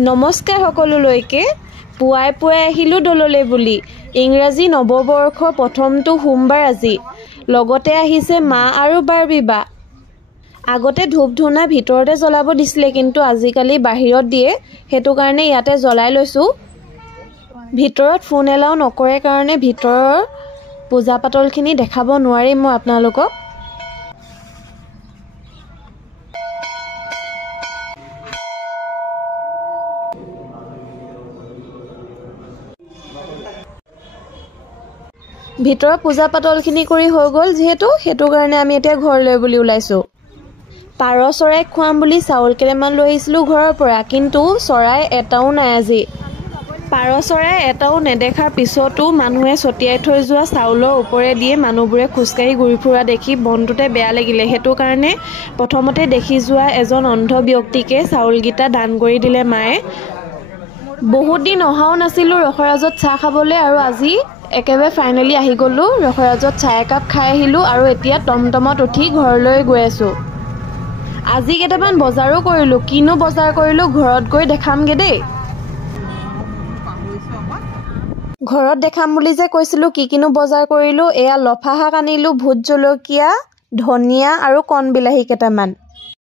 নমস্কাৰ সকলোলৈকে পুৱাই পুৱাই আহিলোঁ দললে বুলি ইংৰাজী নৱবৰ্ষৰ প্ৰথমটো সোমবাৰ আজি লগতে আহিছে মা আৰু বাৰ্বি বা আগতে ধূপ ধূনা ভিতৰতে জ্বলাব দিছিলে কিন্তু আজিকালি বাহিৰত দিয়ে হেতু কাৰণে ইয়াতে জ্বলাই লৈছো ভিতৰত ফোন এলাও নকৰে কাৰণে ভিতৰৰ পূজা পাতলখিনি দেখাব নোৱাৰিম মই আপোনালোকক ভিতৰৰ পূজা পাতলখিনি কৰি হৈ গ'ল যেহেতু হেতু কাৰণে আমি এতিয়া ঘৰলৈ বুলি ওলাইছো পাৰ চৰাই খুৱাম বুলি চাউল কেলেমান লৈ আহিছিলোঁ ঘৰৰ পৰা কিন্তু চৰাই এটাও নাই আজি পাৰ চৰাই এটাও নেদেখাৰ পিছতো মানুহে ছটিয়াই থৈ যোৱা চাউলৰ ওপৰে দিয়ে মানুহবোৰে খুচকাৰি ঘূৰি ফুৰা দেখি মনটোতে বেয়া লাগিলে হেতু কাৰণে প্ৰথমতে দেখি যোৱা এজন অন্ধ ব্যক্তিকে চাউলগিটা দান কৰি দিলে মায়ে বহুত দিন অহাও নাছিলোঁ ৰখৰাজত চাহ খাবলৈ আৰু আজি একেবাৰে ফাইনেলি আহি গ'লো ৰখৰাজত চাহ একাপ খাই আহিলোঁ আৰু এতিয়া টমটমত উঠি ঘৰলৈ গৈ আছোঁ আজি কেইটামান বজাৰো কৰিলোঁ কিনো বজাৰ কৰিলোঁ ঘৰত গৈ দেখামগে দেই ঘৰত দেখাম বুলি যে কৈছিলোঁ কিনো বজাৰ কৰিলোঁ এয়া লফা শাক আনিলোঁ ভোট জলকীয়া ধনিয়া আৰু কণ বিলাহী কেইটামান